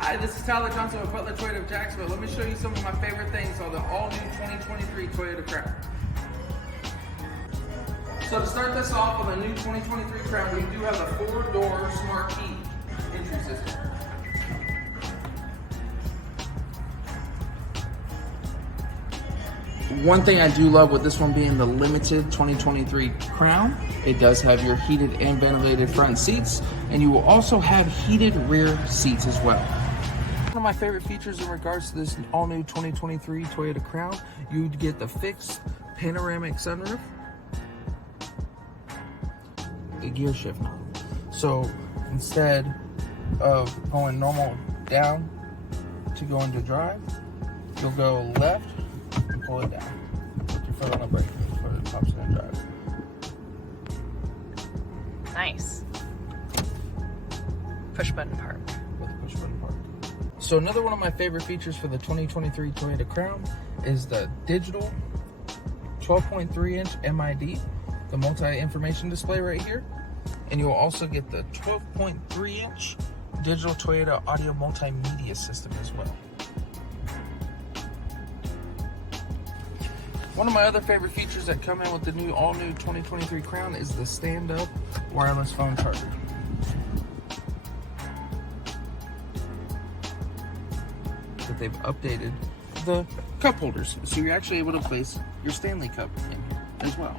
Hi, this is Tyler Johnson with Butler Toyota of Jacksonville. Let me show you some of my favorite things on the all-new 2023 Toyota Crown. So to start this off with a new 2023 Crown, we do have a 4-door smart key entry system. One thing I do love with this one being the limited 2023 Crown, it does have your heated and ventilated front seats, and you will also have heated rear seats as well. One of my favorite features in regards to this all-new 2023 Toyota Crown, you'd get the fixed panoramic sunroof, the gear shift knob. So instead of going normal down to go into drive, you'll go left and pull it down. Put your foot on the brake before it pops in drive. Nice. Push button park. With push button park. So another one of my favorite features for the 2023 Toyota Crown is the digital 12.3-inch MID, the multi-information display right here. And you'll also get the 12.3-inch digital Toyota audio multimedia system as well. One of my other favorite features that come in with the new all-new 2023 Crown is the stand-up wireless phone charger. That they've updated the cup holders, so you're actually able to place your Stanley cup in here as well.